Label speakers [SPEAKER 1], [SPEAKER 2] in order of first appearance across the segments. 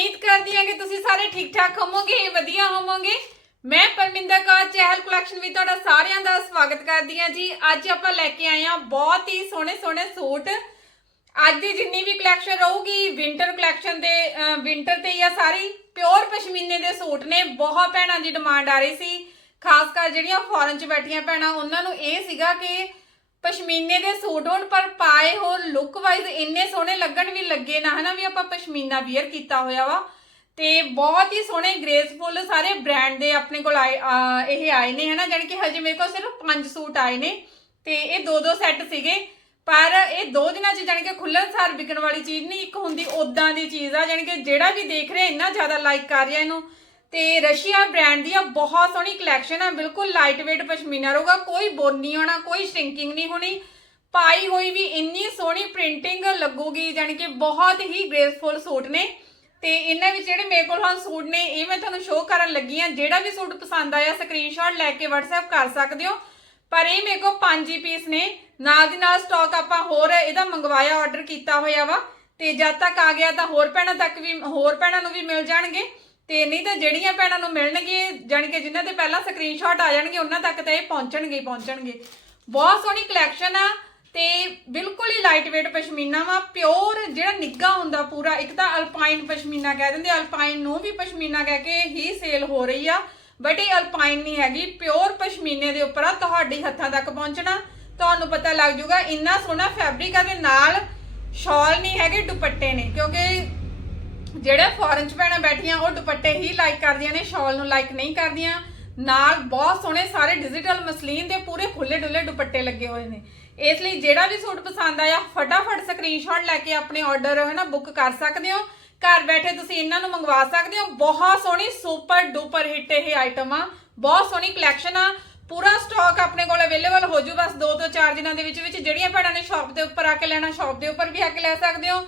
[SPEAKER 1] ਉਮੀਦ ਕਰਦੀ ਹਾਂ ਕਿ ਤੁਸੀਂ ਸਾਰੇ ਠੀਕ ਠਾਕ ਹੋਵੋਗੇ, ਵਧੀਆ ਹੋਵੋਗੇ। ਮੈਂ ਪਰਮਿੰਦਰ ਕੌਰ, ਚਹਿਲ ਕਲੈਕਸ਼ਨ ਵਿੱਚ ਤੁਹਾਡਾ ਸਾਰਿਆਂ ਦਾ ਸਵਾਗਤ ਕਰਦੀ ਹਾਂ ਜੀ। ਅੱਜ ਆਪਾਂ ਲੈ ਕੇ ਆਏ ਹਾਂ ਬਹੁਤ ਹੀ ਸੋਹਣੇ ਸੋਹਣੇ ਸੂਟ। ਅੱਜ ਦੀ ਜਿੰਨੀ ਵੀ ਕਲੈਕਸ਼ਨ ਰਹੂਗੀ ਵਿంటర్ ਕਲੈਕਸ਼ਨ ਦੇ ਵਿంటర్ ਤੇ ਹੀ ਆ ਸਾਰੀ। ਪਿਓਰ ਪਸ਼ਮੀਨੇ ਦੇ ਸੂਟ ਨੇ, ਬਹੁਤ ਭੈਣਾਂ ਦੀ ਡਿਮਾਂਡ ਆ ਰਹੀ ਸੀ। ਖਾਸ ਕਰ ਜਿਹੜੀਆਂ ਫੋਰਨ 'ਚ ਬੈਠੀਆਂ ਭੈਣਾਂ, ਉਹਨਾਂ ਨੂੰ ਇਹ ਸੀਗਾ ਕਿ ਪਸ਼ਮੀਨੇ ਦੇ ਸੂਟ ਹੋਣ, ਪਰ ਪਾਏ ਹੋ ਲੁੱਕ ਵਾਈਜ਼ ਇੰਨੇ ਸੋਹਣੇ ਲੱਗਣ ਵੀ ਲੱਗੇ ਨਾ, ਹਨਾ, ਵੀ ਆਪਾਂ ਪਸ਼ਮੀਨਾ ਵੀਅਰ ਕੀਤਾ ਹੋਇਆ ਵਾ। ਤੇ ਬਹੁਤ ਹੀ ਸੋਹਣੇ ਗ੍ਰੇਸਫੁਲ ਸਾਰੇ ਬ੍ਰਾਂਡ ਦੇ ਆਪਣੇ ਕੋਲ ਆਏ ਇਹ ਆਏ ਨੇ, ਹਨਾ, ਜਾਣੀ ਕਿ ਹਜੇ ਮੇਰੇ ਕੋਲ ਸਿਰਫ ਪੰਜ ਸੂਟ ਆਏ ਨੇ। ਤੇ ਇਹ ਦੋ ਦੋ ਸੈੱਟ ਸੀਗੇ, ਪਰ ਇਹ ਦੋ ਦਿਨਾਂ 'ਚ ਜਾਣੀ ਕਿ ਖੁੱਲਣ ਸਾਰ ਵਿਕਣ ਵਾਲੀ ਚੀਜ਼ ਨਹੀਂ, ਇੱਕ ਹੁੰਦੀ ਉਦਾਂ ਦੀ ਚੀਜ਼ ਆ, ਜਾਣੀ ਕਿ ਜਿਹੜਾ ਵੀ ਦੇਖ ਰਿਹਾ ਇੰਨਾ ਜ਼ਿਆਦਾ ਲਾਈਕ ਕਰ ਰਿਹਾ ਇਹਨੂੰ। ਤੇ ਰਸ਼ੀਆ ਬ੍ਰਾਂਡ ਦੀ ਆ ਬਹੁਤ ਸੋਹਣੀ ਕਲੈਕਸ਼ਨ ਆ, ਬਿਲਕੁਲ ਲਾਈਟ weight ਪਸ਼ਮੀਨਾ ਰਹੂਗਾ, ਕੋਈ ਬੋਨ ਨਹੀਂ ਹੋਣਾ, ਕੋਈ ਸ਼ਰਿੰਕਿੰਗ ਨਹੀਂ ਹੋਣੀ। ਪਾਈ ਹੋਈ ਵੀ ਇੰਨੀ ਸੋਹਣੀ ਪ੍ਰਿੰਟਿੰਗ ਲੱਗੂਗੀ, ਜਾਣੀ ਕਿ ਬਹੁਤ ਹੀ ਗ੍ਰੇਸਫੁਲ ਸੂਟ ਨੇ। ਤੇ ਇਹਨਾਂ ਵਿੱਚ ਜਿਹੜੇ ਮੇਰੇ ਕੋਲ ਹਨ ਸੂਟ ਨੇ, ਇਹ ਮੈਂ ਤੁਹਾਨੂੰ ਸ਼ੋਅ ਕਰਨ ਲੱਗੀ ਆ। ਜਿਹੜਾ ਵੀ ਸੂਟ ਪਸੰਦ ਆਇਆ ਸਕਰੀਨਸ਼ਾਟ ਲੈ ਕੇ WhatsApp ਕਰ ਸਕਦੇ ਹੋ। ਪਰ ਇਹ ਮੇਰੇ ਕੋਲ ਪੰਜ ਹੀ ਪੀਸ ਨੇ। ਨਾਲ ਦੀ ਨਾਲ ਸਟਾਕ ਆਪਾਂ ਹੋਰ ਇਹਦਾ ਮੰਗਵਾਇਆ ਆਰਡਰ ਕੀਤਾ ਹੋਇਆ ਵਾ। ਤੇ ਜਦ ਤੱਕ ਆ ਗਿਆ ਤਾਂ ਹੋਰ ਭੈਣਾਂ ਤੱਕ ਵੀ, ਹੋਰ ਭੈਣਾਂ ਨੂੰ ਵੀ ਮਿਲ ਜਾਣਗੇ। ਤੇ ਨਹੀਂ ਤਾਂ ਜਿਹੜੀਆਂ ਭੈਣਾਂ ਨੂੰ ਮਿਲਣਗੇ, ਜਾਣੀ ਕਿ ਜਿਨ੍ਹਾਂ ਦੇ ਪਹਿਲਾਂ ਸਕਰੀਨਸ਼ਾਟ ਆ ਜਾਣਗੇ, ਉਹਨਾਂ ਤੱਕ ਤਾਂ ਇਹ ਪਹੁੰਚਣਗੇ ਹੀ ਪਹੁੰਚਣਗੇ। ਬਹੁਤ ਸੋਹਣੀ ਕਲੈਕਸ਼ਨ ਆ ਤੇ ਬਿਲਕੁਲ ਹੀ ਲਾਈਟ weight ਪਸ਼ਮੀਨਾ ਵਾ ਪਿਓਰ ਜਿਹੜਾ ਨਿੱਗਾ ਹੁੰਦਾ ਪੂਰਾ, ਇੱਕ ਤਾਂ ਅਲਪਾਈਨ ਪਸ਼ਮੀਨਾ ਕਹਿ ਦਿੰਦੇ ਅਲਪਾਈਨ ਨੂੰ ਵੀ ਪਸ਼ਮੀਨਾ ਕਹਿ ਕੇ ਹੀ ਸੇਲ ਹੋ ਰਹੀ ਆ ਬਟ ਇਹ ਅਲਪਾਈਨ ਨਹੀਂ ਹੈਗੀ ਪਿਓਰ ਪਸ਼ਮੀਨੇ ਦੇ ਉੱਪਰ ਆ, ਤੁਹਾਡੇ ਹੱਥਾਂ ਤੱਕ ਪਹੁੰਚਣਾ। ਤੁਹਾਨੂੰ ਪਤਾ ਲੱਗ ਜਾਊਗਾ, ਇੰਨਾ ਸੋਹਣਾ ਫੈਬਰਿਕ ਆ ਦੇ ਨਾਲ ਸ਼ਾਲ ਨਹੀਂ ਹੈਗੇ, ਦੁਪੱਟੇ ਨੇ, ਕਿਉਂਕਿ ਜਿਹੜੇ ਫੋਰਨ ਚ ਭੈਣਾਂ ਬੈਠੀਆਂ, ਉਹ ਦੁਪੱਟੇ ਹੀ ਲਾਈਕ ਕਰਦੀਆਂ ਨੇ, ਸ਼ਾਲ ਨੂੰ ਲਾਈਕ ਨਹੀਂ ਕਰਦੀਆਂ। ਨਾਲ ਬਹੁਤ ਸੋਹਣੇ ਸਾਰੇ ਡਿਜੀਟਲ ਮਸਲੀਨ ਦੇ ਪੂਰੇ ਖੁੱਲੇ ਡੁੱਲੇ ਦੁਪੱਟੇ ਲੱਗੇ ਹੋਏ ਨੇ। ਇਸ ਲਈ ਜਿਹੜਾ ਵੀ ਸੂਟ ਪਸੰਦ ਆਇਆ, ਫਟਾਫਟ ਸਕਰੀਨਸ਼ਾਟ ਲੈ ਕੇ ਆਪਣੇ ਆਰਡਰ ਹੈ ਨਾ ਬੁੱਕ ਕਰ ਸਕਦੇ ਹੋ। ਘਰ ਬੈਠੇ ਤੁਸੀਂ ਇਹਨਾਂ ਨੂੰ ਮੰਗਵਾ ਸਕਦੇ ਹੋ। ਬਹੁਤ ਸੋਹਣੀ ਸੁਪਰ ਡੂਪਰ ਹਿੱਟ ਇਹ ਆਈਟਮ ਆ। ਬਹੁਤ ਸੋਹਣੀ ਕਲੈਕਸ਼ਨ ਆ। ਪੂਰਾ ਸਟਾਕ ਆਪਣੇ ਕੋਲ ਅਵੇਲੇਬਲ ਹੋ ਜੂ। ਬਸ 2 ਤੋਂ 4 ਦਿਨਾਂ ਦੇ ਵਿੱਚ ਵਿੱਚ ਜਿਹੜੀਆਂ ਭੈਣਾਂ ਨੇ ਸ਼ਾਪ ਦੇ ਉੱਪਰ ਆ ਕੇ ਲੈਣਾ ਸ਼ਾਪ ਦੇ ਉੱਪਰ ਵੀ ਆ ਕੇ ਲੈ ਸਕਦੇ ਹੋ।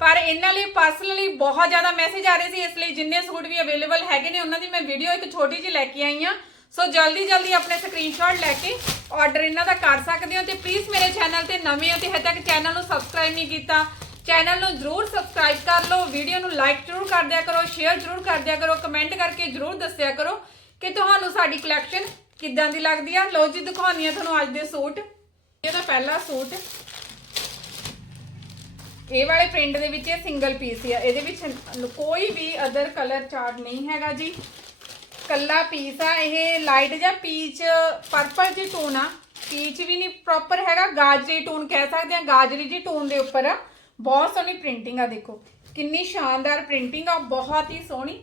[SPEAKER 1] ਪਰ ਇਹਨਾਂ ਲਈ ਪਰਸਨਲੀ ਬਹੁਤ ਜ਼ਿਆਦਾ ਮੈਸੇਜ ਆ ਰਹੇ ਸੀ, ਇਸ ਲਈ ਜਿੰਨੇ ਸੂਟ ਵੀ ਅਵੇਲੇਬਲ ਹੈਗੇ ਨੇ, ਉਹਨਾਂ ਦੀ ਮੈਂ ਵੀਡੀਓ ਇੱਕ ਛੋਟੀ ਜਿਹੀ ਲੈ ਕੇ ਆਈ ਆ ਸੋ ਜਲਦੀ ਜਲਦੀ ਆਪਣੇ ਸਕਰੀਨਸ਼ਾਟ ਲੈ ਕੇ ਆਰਡਰ ਇਹਨਾਂ ਦਾ ਕਰ ਸਕਦੇ ਹੋ ਤੇ ਪਲੀਜ਼ ਮੇਰੇ ਚੈਨਲ ਤੇ ਨਵੇਂ ਹੋ ਤੇ ਹਜੇ ਤੱਕ ਚੈਨਲ ਨੂੰ ਸਬਸਕ੍ਰਾਈਬ ਨਹੀਂ ਕੀਤਾ ਚੈਨਲ ਨੂੰ ਜਰੂਰ ਸਬਸਕ੍ਰਾਈਬ ਕਰ ਲਓ ਵੀਡੀਓ ਨੂੰ ਲਾਈਕ ਜਰੂਰ ਕਰ ਦਿਆ ਕਰੋ ਸ਼ੇਅਰ ਜਰੂਰ ਕਰ ਦਿਆ ਕਰੋ ਕਮੈਂਟ ਕਰਕੇ ਜਰੂਰ ਦੱਸਿਆ ਕਰੋ ਕਿ ਤੁਹਾਨੂੰ ਸਾਡੀ ਕਲੈਕਸ਼ਨ ਕਿੱਦਾਂ ਦੀ ਲੱਗਦੀ ਆ। ਲੋ ਜੀ ਦਿਖਾਉਣੀ ਆ ਤੁਹਾਨੂੰ ਅੱਜ ਦੇ ਸੂਟ। ਇਹਦਾ ਪਹਿਲਾ ਸੂਟ। ਇਹ ਵਾਲੇ ਪ੍ਰਿੰਟ ਦੇ ਵਿੱਚ ਇਹ ਸਿੰਗਲ ਪੀਸ ਹੀ ਆ। ਇਹਦੇ ਵਿੱਚ ਕੋਈ ਵੀ ਅਦਰ ਕਲਰ ਚਾਰਟ ਨਹੀਂ ਹੈਗਾ ਜੀ। ਕੱਲਾ ਪੀਸ ਆ। ਇਹ ਲਾਈਟ ਜਾਂ ਪੀਚ ਪਰਪਲ ਜੀ ਟੋਨ ਆ। ਪੀਚ ਵੀ ਨਹੀਂ ਪ੍ਰੋਪਰ ਹੈਗਾ, ਗਾਜਰੀ ਟੋਨ ਕਹਿ ਸਕਦੇ ਆ। ਗਾਜਰੀ ਜੀ ਟੋਨ ਦੇ ਉੱਪਰ ਆ। ਬਹੁਤ ਸੋਹਣੀ ਪ੍ਰਿੰਟਿੰਗ ਆ, ਦੇਖੋ। ਕਿੰਨੀ ਸ਼ਾਨਦਾਰ ਪ੍ਰਿੰਟਿੰਗ ਆ। ਬਹੁਤ ਹੀ ਸੋਹਣੀ।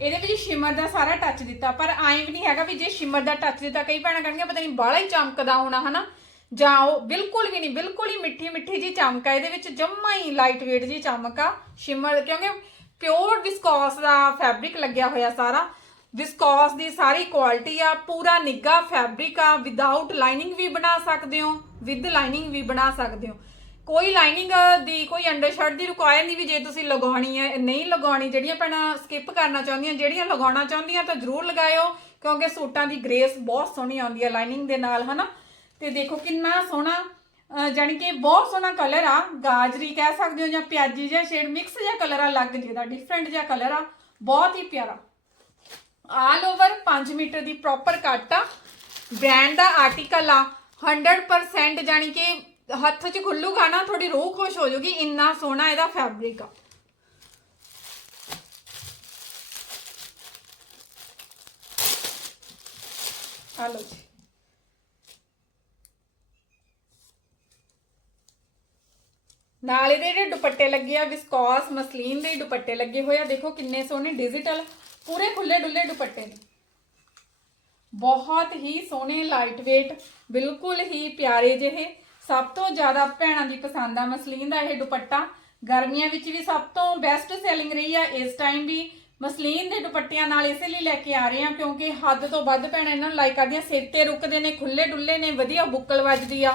[SPEAKER 1] ਇਹਦੇ ਵਿੱਚ ਸ਼ਿਮਰ ਦਾ ਸਾਰਾ ਟੱਚ ਦਿੱਤਾ। ਪਰ ਐਂ ਵੀ ਨਹੀਂ ਹੈਗਾ ਵੀ ਜੇ ਸ਼ਿਮਰ ਦਾ ਟੱਚ ਦਿੱਤਾ, ਕਈ ਭੈਣਾਂ ਕਹਿਣਗੀਆਂ, ਪਤਾ ਨਹੀਂ ਬਾਹਲਾ ਹੀ ਚਮਕਦਾ ਹੋਣਾ, ਹਨਾ? ਜਾਂ ਉਹ ਬਿਲਕੁਲ ਵੀ ਨਹੀਂ, ਬਿਲਕੁਲ ਹੀ ਮਿੱਠੀ ਮਿੱਠੀ ਜੀ ਚਮਕ ਆ ਇਹਦੇ ਵਿੱਚ ਜੰਮਾ ਹੀ ਲਾਈਟ weight ਜੀ ਚਮਕ ਆ ਸ਼ਿਮਰ ਕਿਉਂਕਿ ਪਿਓਰ ਵਿਸਕੋਸ ਦਾ ਫੈਬਰਿਕ ਲੱਗਿਆ ਹੋਇਆ ਸਾਰਾ। ਵਿਸਕੋਸ ਦੀ ਸਾਰੀ ਕੁਆਲਿਟੀ ਆ, ਪੂਰਾ ਨਿੱਗਾ ਫੈਬਰਿਕ ਆ ਵਿਦਆਊਟ ਲਾਈਨਿੰਗ ਵੀ ਬਣਾ ਸਕਦੇ ਹੋ ਵਿਦ ਲਾਈਨਿੰਗ ਵੀ ਬਣਾ ਸਕਦੇ ਹੋ। ਕੋਈ ਲਾਈਨਿੰਗ ਦੀ, ਕੋਈ ਅੰਡਰਸ਼ਰਟ ਦੀ ਰਿਕੁਆਇਰ ਨਹੀਂ ਵੀ ਜੇ ਤੁਸੀਂ ਲਗਾਉਣੀ ਹੈ, ਨਹੀਂ ਲਗਾਉਣੀ, ਜਿਹੜੀਆਂ ਭੈਣਾਂ ਸਕਿਪ ਕਰਨਾ ਚਾਹੁੰਦੀਆਂ, ਜਿਹੜੀਆਂ ਲਗਾਉਣਾ ਚਾਹੁੰਦੀਆਂ ਤਾਂ ਜ਼ਰੂਰ ਲਗਾਇਓ, ਕਿਉਂਕਿ ਸੂਟਾਂ ਦੀ ਗ੍ਰੇਸ ਬਹੁਤ ਸੋਹਣੀ ਆਉਂਦੀ ਹੈ ਲਾਈਨਿੰਗ ਦੇ ਨਾਲ, ਹਨਾ? ਤੇ ਦੇਖੋ ਕਿੰਨਾ ਸੋਹਣਾ, ਅਹ ਜਾਣੀ ਕਿ ਬਹੁਤ ਸੋਹਣਾ ਕਲਰ ਆ, ਗਾਜਰੀ ਕਹਿ ਸਕਦੇ ਹੋ ਜਾਂ ਪਿਆਜੀ ਜਿਹਾ ਸ਼ੇਡ ਮਿਕਸ ਜਿਹਾ ਕਲਰ ਆ ਲੱਗ ਜਿਹਦਾ ਡਿਫਰੈਂਟ ਜਿਹਾ ਕਲਰ ਆ, ਬਹੁਤ ਹੀ ਪਿਆਰਾ। ਆਲ ਓਵਰ 5 ਮੀਟਰ ਦੀ ਪ੍ਰੋਪਰ ਕੱਟ ਆ ਬ੍ਰਾਂਡ ਦਾ ਆਰਟੀਕਲ ਆ 100% ਜਾਣੀ ਕਿ ਹੱਥ 'ਚ ਖੁੱਲੂਗਾ ਨਾ ਥੋੜੀ ਰੋਹ ਖੁਸ਼ ਹੋ ਜਾਊਗੀ, ਇੰਨਾ ਸੋਹਣਾ ਇਹਦਾ ਫੈਬਰਿਕ ਆ। ਆ ਲਓ ਜੀ। ਨਾਲ ਇਹਦੇ ਜਿਹੜੇ ਦੁਪੱਟੇ ਲੱਗੇ ਆ ਵਿਸਕੋਸ ਮਸਲੀਨ ਦੇ ਦੁਪੱਟੇ ਲੱਗੇ ਹੋਏ ਆ। ਦੇਖੋ ਕਿੰਨੇ ਸੋਹਣੇ ਡਿਜੀਟਲ ਪੂਰੇ ਖੁੱਲੇ ਡੁੱਲੇ ਦੁਪੱਟੇ। ਨੇ ਬਹੁਤ ਹੀ ਸੋਹਣੇ ਲਾਈਟ weight ਬਿਲਕੁਲ ਹੀ ਪਿਆਰੇ ਜਿਹੇ। ਸਭ ਤੋਂ ਜ਼ਿਆਦਾ ਭੈਣਾਂ ਦੀ ਪਸੰਦ ਆ ਮਸਲੀਨ ਦਾ ਇਹ ਦੁਪੱਟਾ। ਗਰਮੀਆਂ ਵਿੱਚ ਵੀ ਸਭ ਤੋਂ ਬੈਸਟ ਸੈਲਿੰਗ ਰਹੀ ਆ ਇਸ ਟਾਈਮ ਵੀ। ਮਸਲੀਨ ਦੇ ਦੁਪੱਟਿਆਂ ਨਾਲ ਇਸੇ ਲਈ ਲੈ ਕੇ ਆ ਰਹੇ ਆ, ਕਿਉਂਕਿ ਹੱਦ ਤੋਂ ਵੱਧ ਭੈਣਾਂ ਇਹਨਾਂ ਨੂੰ ਲਾਈਕ ਕਰਦੀਆਂ। ਸਿਰ ਤੇ ਰੁਕਦੇ ਨੇ ਖੁੱਲੇ ਡੁੱਲੇ ਨੇ, ਵਧੀਆ ਬੁੱਕਲ ਵੱਜਦੀ ਆ।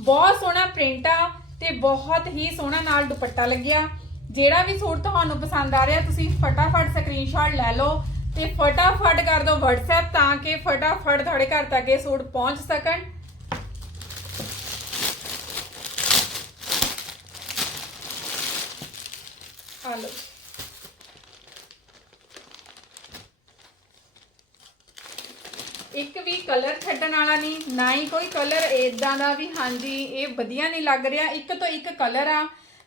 [SPEAKER 1] ਬਹੁਤ ਸੋਹਣਾ ਪ੍ਰਿੰਟ ਆ। ਤੇ ਬਹੁਤ ਹੀ ਸੋਹਣਾ ਨਾਲ ਦੁਪੱਟਾ ਲੱਗਿਆ। ਜਿਹੜਾ ਵੀ ਸੂਟ ਤੁਹਾਨੂੰ ਪਸੰਦ ਆ ਰਿਹਾ, ਤੁਸੀਂ ਫਟਾਫਟ ਸਕਰੀਨਸ਼ਾਟ ਲੈ ਲਓ ਤੇ ਫਟਾਫਟ ਕਰ ਦਿਓ WhatsApp ਤਾਂ ਕਿ ਫਟਾਫਟ ਤੁਹਾਡੇ ਘਰ ਤੱਕ ਇਹ ਸੂਟ ਪਹੁੰਚ ਸਕਣ। ਲਓ। ਇੱਕ ਵੀ ਕਲਰ ਛੱਡਣ ਵਾਲਾ ਨਹੀਂ, ਨਾ ਹੀ ਕੋਈ ਕਲਰ ਏਦਾਂ ਦਾ ਵੀ, ਹਾਂਜੀ, ਇਹ ਵਧੀਆ ਨਹੀਂ ਲੱਗ ਰਿਹਾ। ਇੱਕ ਤੋਂ ਇੱਕ ਕਲਰ ਆ।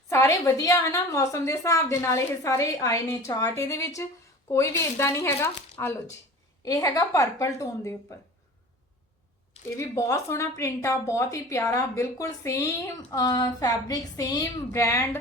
[SPEAKER 1] ਸਾਰੇ ਵਧੀਆ, ਹਨਾ, ਮੌਸਮ ਦੇ ਹਿਸਾਬ ਦੇ ਨਾਲ ਇਹ ਸਾਰੇ ਆਏ ਨੇ ਚਾਰਟ ਇਹਦੇ ਵਿੱਚ। ਕੋਈ ਵੀ ਇਦਾਂ ਨਹੀਂ ਹੈਗਾ। ਆ ਲਓ ਜੀ, ਇਹ ਹੈਗਾ ਪਰਪਲ ਟੋਨ ਦੇ ਉੱਪਰ। ਇਹ ਵੀ ਬਹੁਤ ਸੋਹਣਾ ਪ੍ਰਿੰਟ ਆ, ਬਹੁਤ ਹੀ ਪਿਆਰਾ, ਬਿਲਕੁਲ ਸੇਮ ਫੈਬਰਿਕ ਸੇਮ ਬ੍ਰਾਂਡ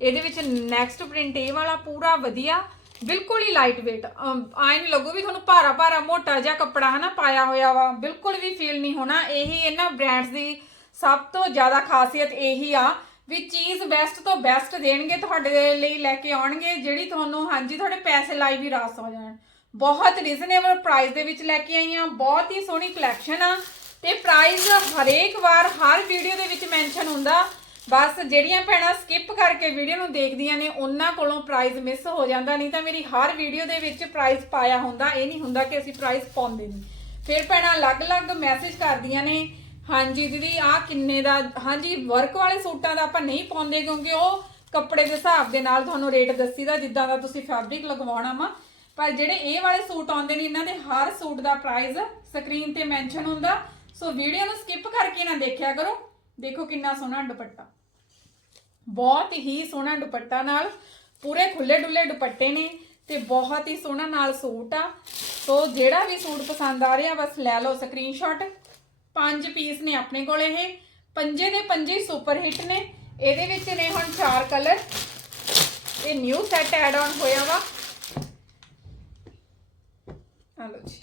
[SPEAKER 1] ਇਹਦੇ ਵਿੱਚ ਨੈਕਸਟ ਪ੍ਰਿੰਟ ਇਹ ਵਾਲਾ ਪੂਰਾ ਵਧੀਆ। ਬਿਲਕੁਲ ਹੀ ਲਾਈਟ weight ਆਏ ਨਹੀਂ ਲੱਗੋ ਵੀ ਤੁਹਾਨੂੰ ਭਾਰਾ ਭਾਰਾ ਮੋਟਾ ਜਿਹਾ ਕੱਪੜਾ ਹਨਾ ਪਾਇਆ ਹੋਇਆ ਵਾ। ਬਿਲਕੁਲ ਵੀ ਫੀਲ ਨਹੀਂ ਹੋਣਾ। ਇਹੀ ਇਹਨਾਂ ਬ੍ਰਾਂਡਸ ਦੀ ਸਭ ਤੋਂ ਜ਼ਿਆਦਾ ਖਾਸੀਅਤ ਇਹੀ ਆ ਵੀ ਚੀਜ਼ ਬੈਸਟ ਤੋਂ ਬੈਸਟ ਦੇਣਗੇ ਤੁਹਾਡੇ ਲਈ ਲੈ ਕੇ ਆਉਣਗੇ, ਜਿਹੜੀ ਤੁਹਾਨੂੰ, ਹਾਂਜੀ, ਤੁਹਾਡੇ ਪੈਸੇ ਲਾਈ ਵੀ ਰਾਸ ਹੋ ਜਾਣ। ਬਹੁਤ ਰੀਜ਼ਨੇਬਲ ਪ੍ਰਾਈਸ ਦੇ ਵਿੱਚ ਲੈ ਕੇ ਆਈ ਆ ਬਹੁਤ ਹੀ ਸੋਹਣੀ ਕਲੈਕਸ਼ਨ ਆ। ਤੇ ਪ੍ਰਾਈਸ ਹਰੇਕ ਵਾਰ, ਹਰ ਵੀਡੀਓ ਦੇ ਵਿੱਚ ਮੈਂਸ਼ਨ ਹੁੰਦਾ। ਬਸ ਜਿਹੜੀਆਂ ਭੈਣਾਂ ਸਕਿਪ ਕਰਕੇ ਵੀਡੀਓ ਨੂੰ ਦੇਖਦੀਆਂ ਨੇ, ਉਹਨਾਂ ਕੋਲੋਂ ਪ੍ਰਾਈਜ਼ ਮਿਸ ਹੋ ਜਾਂਦਾ, ਨਹੀਂ ਤਾਂ ਮੇਰੀ ਹਰ ਵੀਡੀਓ ਦੇ ਵਿੱਚ ਪ੍ਰਾਈਜ਼ ਪਾਇਆ ਹੁੰਦਾ। ਇਹ ਨਹੀਂ ਹੁੰਦਾ ਕਿ ਅਸੀਂ ਪ੍ਰਾਈਜ਼ ਪਾਉਂਦੇ ਨਹੀਂ। ਫਿਰ ਭੈਣਾਂ ਅਲੱਗ-ਅਲੱਗ ਮੈਸੇਜ ਕਰਦੀਆਂ ਨੇ, ਹਾਂਜੀ ਦੀਦੀ ਆ ਕਿੰਨੇ ਦਾ, ਹਾਂਜੀ ਵਰਕ ਵਾਲੇ ਸੂਟਾਂ ਦਾ ਆਪਾਂ ਨਹੀਂ ਪਾਉਂਦੇ ਕਿਉਂਕਿ ਉਹ ਕੱਪੜੇ ਦੇ ਹਿਸਾਬ ਦੇ ਨਾਲ ਤੁਹਾਨੂੰ ਰੇਟ ਦੱਸੀਦਾ, ਜਿੱਦਾਂ ਦਾ ਤੁਸੀਂ ਫੈਬਰਿਕ ਲਗਵਾਉਣਾ ਵਾ। ਪਰ ਜਿਹੜੇ ਇਹ ਵਾਲੇ ਸੂਟ ਆਉਂਦੇ ਨੇ, ਇਹਨਾਂ ਦੇ ਹਰ ਸੂਟ ਦਾ ਪ੍ਰਾਈਸ ਸਕਰੀਨ ਤੇ ਮੈਂਸ਼ਨ ਹੁੰਦਾ। ਸੋ ਵੀਡੀਓ ਨੂੰ ਸਕਿਪ ਕਰਕੇ ਨਾ ਦੇਖਿਆ ਕਰੋ। ਦੇਖੋ ਕਿੰਨਾ ਸੋਹਣਾ ਦੁਪੱਟਾ। ਬਹੁਤ ਹੀ ਸੋਹਣਾ ਦੁਪੱਟਾ ਨਾਲ, ਪੂਰੇ ਖੁੱਲੇ ਡੁੱਲੇ ਦੁਪੱਟੇ ਨੇ ਤੇ ਬਹੁਤ ਹੀ ਸੋਹਣਾ ਨਾਲ ਸੂਟ ਆ। ਸੋ ਜਿਹੜਾ ਵੀ ਸੂਟ ਪਸੰਦ ਆ ਰਿਹਾ, ਬਸ ਲੈ ਲਓ ਸਕਰੀਨਸ਼ਾਟ ਪੰਜ ਪੀਸ ਨੇ ਆਪਣੇ ਕੋਲ ਇਹ। ਪੰਜੇ ਦੇ ਪੰਜੇ ਸੁਪਰ ਹਿੱਟ ਨੇ। ਇਹਦੇ ਵਿੱਚ ਨੇ ਹੁਣ ਚਾਰ ਕਲਰ ਇਹ ਨਿਊ ਸੈੱਟ ਐਡ ਆਨ ਹੋਇਆ ਵਾ। ਆ ਜੀ।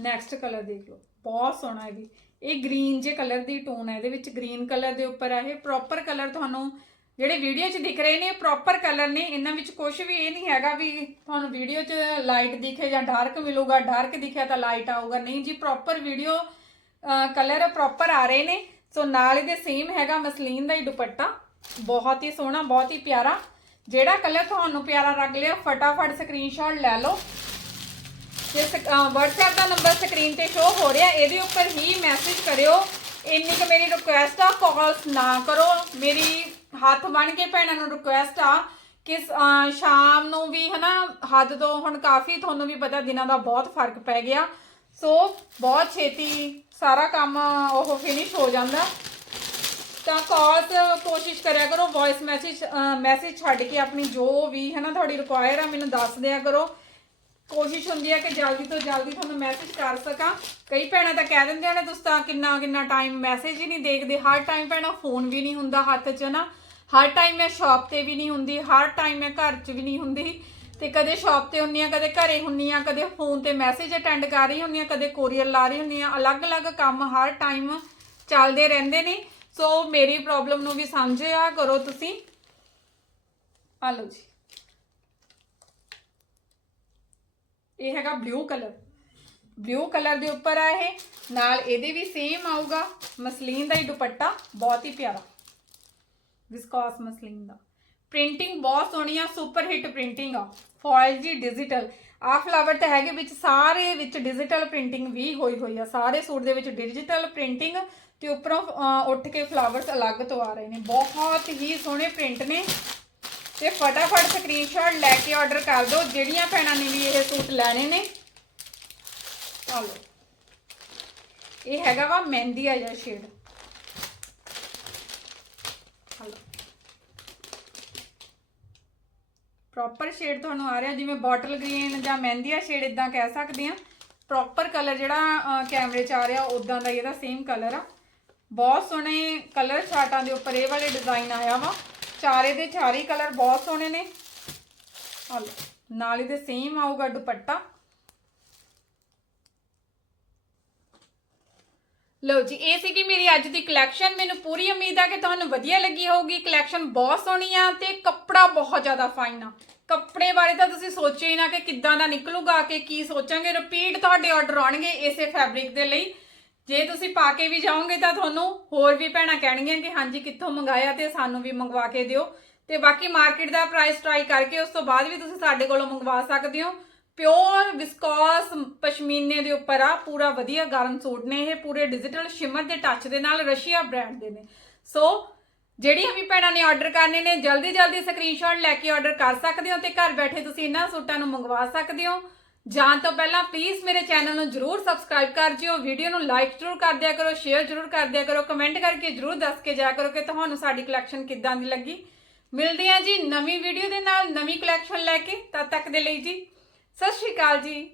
[SPEAKER 1] ਨੈਕਸਟ ਕਲਰ ਦੇਖ ਲਓ। ਬਹੁਤ ਸੋਹਣਾ ਹੈ ਵੀ। ਇਹ ਗ੍ਰੀਨ ਜੇ ਕਲਰ ਦੀ ਟੋਨ ਹੈ, ਇਹਦੇ ਵਿੱਚ ਗ੍ਰੀਨ ਕਲਰ ਦੇ ਉੱਪਰ ਆ ਇਹ। ਪ੍ਰੋਪਰ ਕਲਰ ਤੁਹਾਨੂੰ ਜਿਹੜੇ ਵੀਡੀਓ 'ਚ ਦਿਖ ਰਹੇ ਨੇ ਪ੍ਰੋਪਰ ਕਲਰ ਨੇ। ਇਹਨਾਂ ਵਿੱਚ ਕੁਝ ਵੀ ਇਹ ਨਹੀਂ ਹੈਗਾ ਵੀ ਤੁਹਾਨੂੰ ਵੀਡੀਓ 'ਚ ਲਾਈਟ ਦਿਖੇ ਜਾਂ ਡਾਰਕ ਮਿਲੂਗਾ। ਡਾਰਕ ਦਿਖਿਆ ਤਾਂ ਲਾਈਟ ਆਊਗਾ। ਨਹੀਂ ਜੀ ਪ੍ਰੋਪਰ ਵੀਡੀਓ ਕਲਰ ਪ੍ਰੋਪਰ ਆ ਰਹੇ ਨੇ। ਸੋ ਨਾਲ ਇਹਦੇ ਸੇਮ ਹੈਗਾ ਮਸਲੀਨ ਦਾ ਹੀ ਦੁਪੱਟਾ। ਬਹੁਤ ਹੀ ਸੋਹਣਾ, ਬਹੁਤ ਹੀ ਪਿਆਰਾ। ਜਿਹੜਾ ਕਲਰ ਤੁਹਾਨੂੰ ਪਿਆਰਾ ਲੱਗ ਲਿਆ, ਫਟਾਫਟ ਸਕਰੀਨਸ਼ਾਟ ਲੈ ਲਓ। ਜੇ WhatsApp ਦਾ ਨੰਬਰ ਸਕਰੀਨ ਤੇ ਸ਼ੋ ਹੋ ਰਿਹਾ, ਇਹਦੇ ਉੱਪਰ ਹੀ ਮੈਸੇਜ ਕਰਿਓ। ਇੰਨੀ ਕੁ ਮੇਰੀ ਰਿਕੁਐਸਟ ਆ ਕਾਲਸ ਨਾ ਕਰੋ। ਮੇਰੀ ਹੱਥ ਬਣ ਕੇ ਭੈਣਾਂ ਨੂੰ ਰਿਕੁਐਸਟ ਆ ਕਿ ਸ਼ਾਮ ਨੂੰ ਵੀ ਹਨਾ, ਹੱਦ ਤੋਂ ਹੁਣ ਕਾਫੀ ਤੁਹਾਨੂੰ ਵੀ ਪਤਾ ਦਿਨਾਂ ਦਾ ਬਹੁਤ ਫ਼ਰਕ ਪੈ ਗਿਆ। ਸੋ ਬਹੁਤ ਛੇਤੀ ਸਾਰਾ ਕੰਮ ਉਹ ਫਿਨਿਸ਼ ਹੋ ਜਾਂਦਾ। ਤਾਂ ਕਾਲਸ ਕੋਸ਼ਿਸ਼ ਕਰਿਆ ਕਰੋ ਵੌਇਸ ਮੈਸੇਜ ਮੈਸੇਜ ਛੱਡ ਕੇ ਆਪਣੀ ਜੋ ਵੀ ਹੈ ਨਾ ਤੁਹਾਡੀ ਰਿਕੁਆਇਰ ਆ, ਮੈਨੂੰ ਦੱਸ ਦਿਆ ਕਰੋ। ਕੋਸ਼ਿਸ਼ ਹੁੰਦੀ ਹੈ ਕਿ ਜਲਦੀ ਤੋਂ ਜਲਦੀ ਤੁਹਾਨੂੰ ਮੈਸੇਜ ਕਰ ਸਕਾਂ। ਕਈ ਭੈਣਾਂ ਤਾਂ ਕਹਿ ਦਿੰਦੀਆਂ ਨੇ, ਤੁਸੀਂ ਤਾਂ ਕਿੰਨਾ ਕਿੰਨਾ ਟਾਈਮ ਮੈਸੇਜ ਹੀ ਨਹੀਂ ਦੇਖਦੇ। ਹਰ ਟਾਈਮ ਭੈਣਾਂ ਫੋਨ ਵੀ ਨਹੀਂ ਹੁੰਦਾ ਹੱਥ 'ਚ ਨਾ। ਹਰ ਟਾਈਮ ਮੈਂ ਸ਼ਾਪ ਤੇ ਵੀ ਨਹੀਂ ਹੁੰਦੀ, ਹਰ ਟਾਈਮ ਮੈਂ ਘਰ 'ਚ ਵੀ ਨਹੀਂ ਹੁੰਦੀ। ਤੇ ਕਦੇ ਸ਼ਾਪ ਤੇ ਹੁੰਨੀ ਆ ਕਦੇ ਘਰੇ ਹੁੰਨੀ ਆ ਕਦੇ ਫੋਨ ਤੇ ਮੈਸੇਜ ਅਟੈਂਡ ਕਰ ਰਹੀ ਹੁੰਨੀ ਆ ਕਦੇ ਕੋਰੀਅਰ ਲਾ ਰਹੀ ਹੁੰਨੀ ਆ ਅਲੱਗ-ਅਲੱਗ ਕੰਮ ਹਰ ਟਾਈਮ ਚੱਲਦੇ ਰਹਿੰਦੇ ਨੇ। ਸੋ ਮੇਰੀ ਪ੍ਰੋਬਲਮ ਨੂੰ ਵੀ ਸਮਝਿਆ ਕਰੋ ਤੁਸੀਂ। ਆ ਲਓ ਜੀ। ਇਹ ਹੈਗਾ ਬਲੂ ਕਲਰ ਬਲੂ ਕਲਰ ਦੇ ਉੱਪਰ ਆ ਇਹ। ਨਾਲ ਇਹਦੇ ਵੀ ਸੇਮ ਆਊਗਾ। ਮਸਲੀਨ ਦਾ ਹੀ ਦੁਪੱਟਾ ਬਹੁਤ ਹੀ ਪਿਆਰਾ। ਵਿਸਕੋਸ ਮਸਲੀਨ ਦਾ। ਪ੍ਰਿੰਟਿੰਗ ਬਹੁਤ ਸੋਹਣੀ ਆ ਸੁਪਰ ਹਿੱਟ ਪ੍ਰਿੰਟਿੰਗ ਆ। ਫੋਇਲ ਜੀ ਡਿਜੀਟਲ ਆ ਫਲਾਵਰ ਤਾਂ ਹੈਗੇ ਵਿੱਚ ਸਾਰੇ ਵਿੱਚ ਡਿਜੀਟਲ ਪ੍ਰਿੰਟਿੰਗ ਵੀ ਹੋਈ ਹੋਈ ਆ। ਸਾਰੇ ਸੂਟ ਦੇ ਵਿੱਚ ਡਿਜੀਟਲ ਪ੍ਰਿੰਟਿੰਗ ਤੇ ਉੱਪਰੋਂ ਉੱਠ ਕੇ ਫਲਾਵਰਸ ਅਲੱਗ ਤੋਂ ਆ ਰਹੇ ਨੇ। ਬਹੁਤ ਹੀ ਸੋਹਣੇ ਪ੍ਰਿੰਟ ਨੇ। ਤੇ ਫਟਾਫਟ ਸਕਰੀਨਸ਼ਾਟ ਲੈ ਕੇ ਆਰਡਰ ਕਰ ਦਿਓ, ਜਿਹੜੀਆਂ ਭੈਣਾਂ ਨੇ ਵੀ ਇਹ ਸੂਟ ਲੈਣੇ ਨੇ। ਆ ਲਓ ਇਹ ਹੈਗਾ ਵਾ ਮਹਿੰਦੀ ਆ ਜਿਹਾ ਸ਼ੇਡ ਪ੍ਰੋਪਰ ਸ਼ੇਡ ਤੁਹਾਨੂੰ ਆ ਰਿਹਾ, ਜਿਵੇਂ ਬੋਟਲ ਗ੍ਰੀਨ ਜਾਂ ਮਹਿੰਦੀਆ ਸ਼ੇਡ ਇਦਾਂ ਕਹਿ ਸਕਦੇ ਆ ਪ੍ਰੋਪਰ ਕਲਰ ਜਿਹੜਾ ਕੈਮਰੇ 'ਚ ਆ ਰਿਹਾ ਉਦਾਂ ਦਾ ਹੀ ਇਹਦਾ ਸੇਮ ਕਲਰ ਆ। ਬਹੁਤ ਸੋਹਣੇ ਕਲਰ ਚਾਰਟਾਂ ਦੇ ਉੱਪਰ ਇਹ ਵਾਲੇ ਡਿਜ਼ਾਈਨ ਆਇਆ ਵਾ। ਚਾਰੇ ਦੇ ਚਾਰੇ ਕਲਰ ਬਹੁਤ ਸੋਹਣੇ ਨੇ। ਆ ਨਾਲ ਇਹਦੇ ਸੇਮ ਆਊਗਾ ਦੁਪੱਟਾ। ਲਓ ਜੀ, ਇਹ ਸੀਗੀ ਮੇਰੀ ਅੱਜ ਦੀ ਕਲੈਕਸ਼ਨ ਮੈਨੂੰ ਪੂਰੀ ਉਮੀਦ ਆ ਕਿ ਤੁਹਾਨੂੰ ਵਧੀਆ ਲੱਗੀ ਹੋਊਗੀ। ਕਲੈਕਸ਼ਨ ਬਹੁਤ ਸੋਹਣੀ ਆ ਤੇ ਕੱਪੜਾ ਬਹੁਤ ਜ਼ਿਆਦਾ ਫਾਈਨ ਆ। ਕੱਪੜੇ ਬਾਰੇ ਤਾਂ ਤੁਸੀਂ ਸੋਚਿਆ ਹੀ ਨਾ ਕਿ ਕਿੱਦਾਂ ਦਾ ਨਿਕਲੂਗਾ, ਕਿ ਕੀ ਸੋਚਾਂਗੇ। ਰਿਪੀਟ ਤੁਹਾਡੇ ਆਰਡਰ ਆਉਣਗੇ ਇਸੇ ਫੈਬਰਿਕ ਦੇ ਲਈ। ਜੇ ਤੁਸੀਂ ਪਾ ਕੇ ਵੀ ਜਾਓਗੇ ਤਾਂ ਤੁਹਾਨੂੰ ਹੋਰ ਵੀ ਭੈਣਾਂ ਕਹਿਣਗੀਆਂ ਕਿ ਹਾਂਜੀ ਕਿੱਥੋਂ ਮੰਗਾਇਆ ਤੇ ਸਾਨੂੰ ਵੀ ਮੰਗਵਾ ਕੇ ਦਿਓ। ਤੇ ਬਾਕੀ ਮਾਰਕੀਟ ਦਾ ਪ੍ਰਾਈਸ ਟਰਾਈ ਕਰਕੇ ਉਸ ਤੋਂ ਬਾਅਦ ਵੀ ਤੁਸੀਂ ਸਾਡੇ ਕੋਲੋਂ ਮੰਗਵਾ ਸਕਦੇ ਹੋ। ਪਿਓਰ ਵਿਸਕੋਸ ਪਸ਼ਮੀਨੇ ਦੇ ਉੱਪਰ ਆ, ਪੂਰਾ ਵਧੀਆ ਗਰਮ ਸੂਟ ਨੇ ਇਹ, ਪੂਰੇ ਡਿਜੀਟਲ ਸ਼ਿਮਰ ਦੇ ਟੱਚ ਦੇ ਨਾਲ ਰਸ਼ੀਆ ਬ੍ਰਾਂਡ ਦੇ ਨੇ। ਸੋ ਜਿਹੜੀ ਵੀ ਭੈਣਾਂ ਨੇ ਆਰਡਰ ਕਰਨੇ ਨੇ ਜਲਦੀ ਜਲਦੀ ਸਕਰੀਨਸ਼ਾਟ ਲੈ ਕੇ ਆਰਡਰ ਕਰ ਸਕਦੇ ਹੋ ਤੇ ਘਰ ਬੈਠੇ ਤੁਸੀਂ ਇਹਨਾਂ ਸੂਟਾਂ ਨੂੰ ਮੰਗਵਾ ਸਕਦੇ ਹੋ। ਜਾਣ ਤੋਂ ਪਹਿਲਾਂ ਪਲੀਜ਼ ਮੇਰੇ ਚੈਨਲ ਨੂੰ ਜਰੂਰ ਸਬਸਕ੍ਰਾਈਬ ਕਰ ਜਿਓ ਵੀਡੀਓ ਨੂੰ ਲਾਈਕ ਜਰੂਰ ਕਰ ਦਿਆ ਕਰੋ ਸ਼ੇਅਰ ਜਰੂਰ ਕਰ ਦਿਆ ਕਰੋ ਕਮੈਂਟ ਕਰਕੇ ਜਰੂਰ ਦੱਸ ਕੇ ਜਾਇਆ ਕਰੋ ਕਿ ਤੁਹਾਨੂੰ ਸਾਡੀ ਕਲੈਕਸ਼ਨ ਕਿੱਦਾਂ ਦੀ ਲੱਗੀ। ਮਿਲਦੇ ਹਾਂ ਜੀ ਨਵੀਂ ਵੀਡੀਓ ਦੇ ਨਾਲ ਨਵੀਂ ਕਲੈਕਸ਼ਨ ਲੈ ਕੇ, ਤਦ ਤੱਕ ਦੇ ਲਈ ਜੀ, ਸਤਿ ਸ਼੍ਰੀ ਅਕਾਲ ਜੀ।